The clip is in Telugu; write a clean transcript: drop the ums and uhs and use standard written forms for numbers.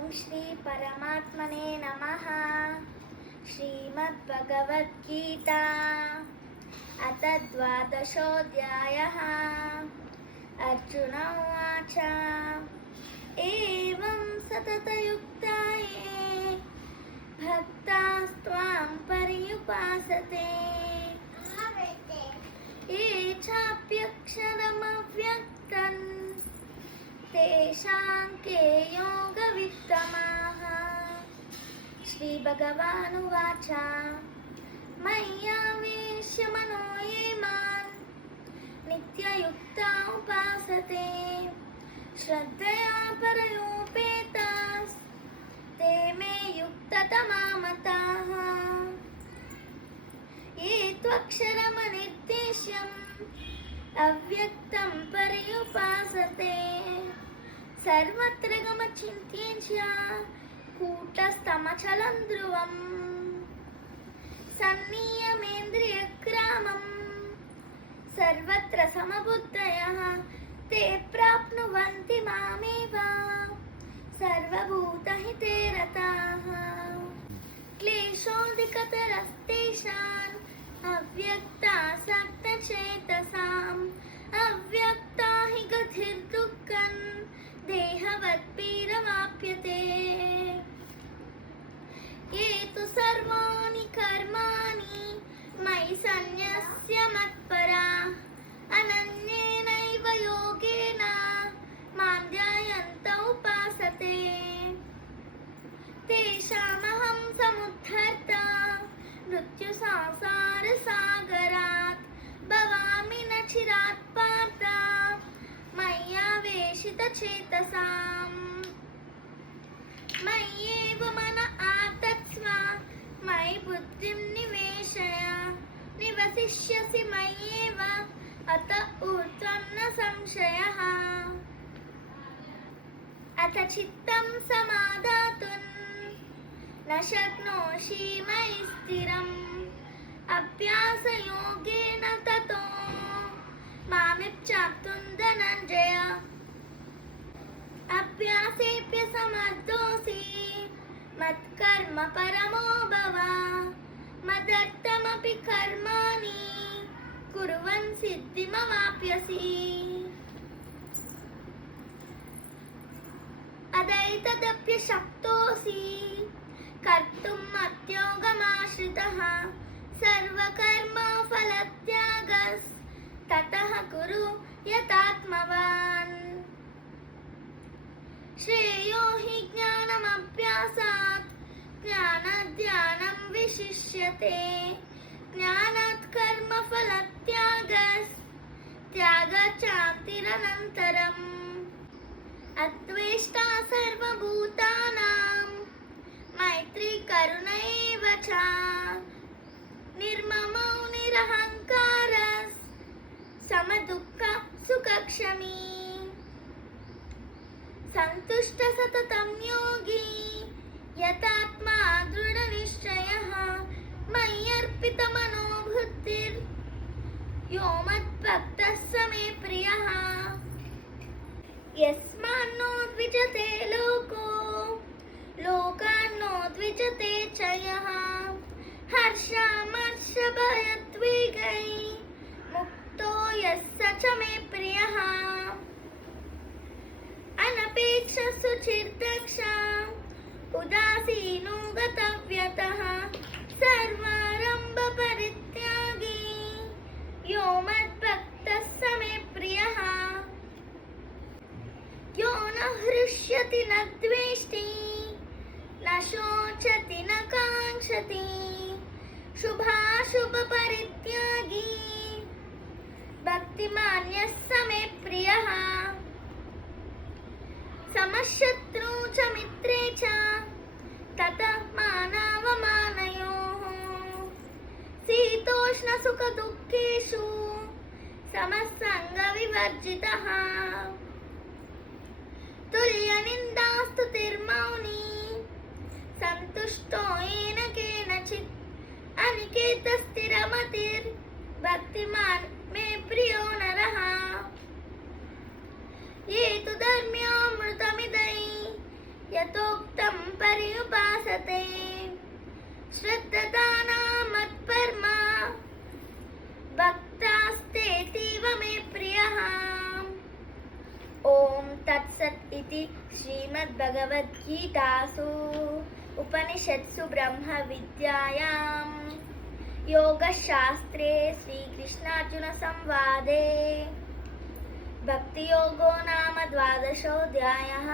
ఓం శ్రీ పరమాత్మనే నమః. శ్రీమద్భగవద్గీత అథ ద్వాదశోऽధ్యాయः. అర్జున ఉవాచ ఏవం సతతయుక్తాయే భక్తాస్త్వాం పర్యుపాసతే ఏ చాప్యక్షరమవ్యక్తం తేషాం కే యోగవిత్తమాః. శ్రీభగవానువాచ మయ్యావేశ్య మనో ఏ మాం నిత్యయుక్తా ఉపాసతే శ్రద్ధయా పరయోపేతాస్ తే మే యుక్తతమా మతాః. ఏ త్వక్షరమనిర్దేశ్యం అవ్యక్తం పర్యుపాసతే సర్వత్ర గమచింత్యేచ కూటస్థమచలం ధ్రువం సన్నియమేంద్రియగ్రామం సర్వత్ర సమబుద్ధయః తే ప్రాప్నువంతి మామేవ సర్వభూతహితే రతాః. క్లేశోऽధికతరస్తేషాం అవ్యక్తాసక్తచేతసాం అవ్యక్తా హి గతిర్దుఃఖం దేహవద్భిరవాప్యతే. ఏ తు సర్వాణి కర్మాణి మయి సన్యస్య మత్పరాః అనన్యేనైవ యోగేన మాం ధ్యాయంత ఉపాసతే తేషామహం సముద్ధర్తా మృత్యుసంసారసాగరాత్ భవామి న చిరాత్ పార్థ మయ్యావేశితచేతసాం. మయ్యేవ మన ఆతత్స్వ మయి బుద్ధిం నివేశయ నివసిష్యసి మయ్యేవ అత ఊర్ధ్వం న సంశయః. అత చిత్తం సమాధాతుం న శక్నోషి మయి స్థిరం అభ్యాసయోగేన తతో మామిచ్ఛాప్తుం ధనంజయ. అభ్యాసేప్య సమర్థోసి మత్కర్మ పరమో భవ మదర్థమపి కర్మాణి కుర్వన్ సిద్ధిమవాప్యసి. అదైతదప్యశక్తోసి కర్తుం మద్యోగమాశ్రితః సర్వకర్మఫలత్యాగస్ తతః కురు యతాత్మవాన్. శ్రేయో హి జ్ఞానమభ్యాసాత్ జ్ఞానాధ్యానం విశిష్యతే జ్ఞానాత్ కర్మఫలత్యాగస్ త్యాగాత్ శాంతిరనంతరం. అద్వేష్టా సర్వభూతానాం మైత్రీ కరుణ ఏవ చ నిర్మమో నిరహంకారః సమదుఃఖ సుఖక్షమీ. సంతుష్ట సతతం యోగి యతాత్మా దృఢనిశ్చయః మయ్యర్పితమనో బుద్ధిర్ యో మద్భక్తః స మే ప్రియః. యస్మాన్నో ద్విజతే లోకో లోకాన్నో ద్విజతే చ యః హర్షామర్షభయద్వేగై ముక్తో యస్స చ మే ప్రియః. అనపేక్ష శుచిర్దక్ష ఉదాసీనో గతవ్యతః సర్వారంభ పరిత్యాగి యో మద్భక్తః స మే ప్రియః. యో న హృష్యతి న ద్వేష్టి న శోచతి న కాంక్షతి శుభాశుభ పరిత్యాగి భక్తిమాన్యః స మే ప్రియః. సమశత్రు చ మిత్రే చ తతః మానావమానయోః శీతోష్ణ సుఖ దుఃఖేషు సమస్సంగ వివర్జితః. తుల్య నిందాస్తుతిర్మౌని సంతుష్టో ఏన కేనచిత్ అనికేత స్థిరమతిర్ భక్తిమాన్ మే ప్రియో నరః. ఏ తు ధర్మ్యామృతమిదై యతోక్త वर्तते श्रद्धदाना मत्परमा भक्तास्तेतीव मे प्रियः। ओम तत्सत् इति श्रीमद्भगवद्गीतासु उपनिषत्सु ब्रह्मविद्यायां योगशास्त्रे श्रीकृष्णार्जुन संवादे भक्तियोगो नाम 12 अध्यायः।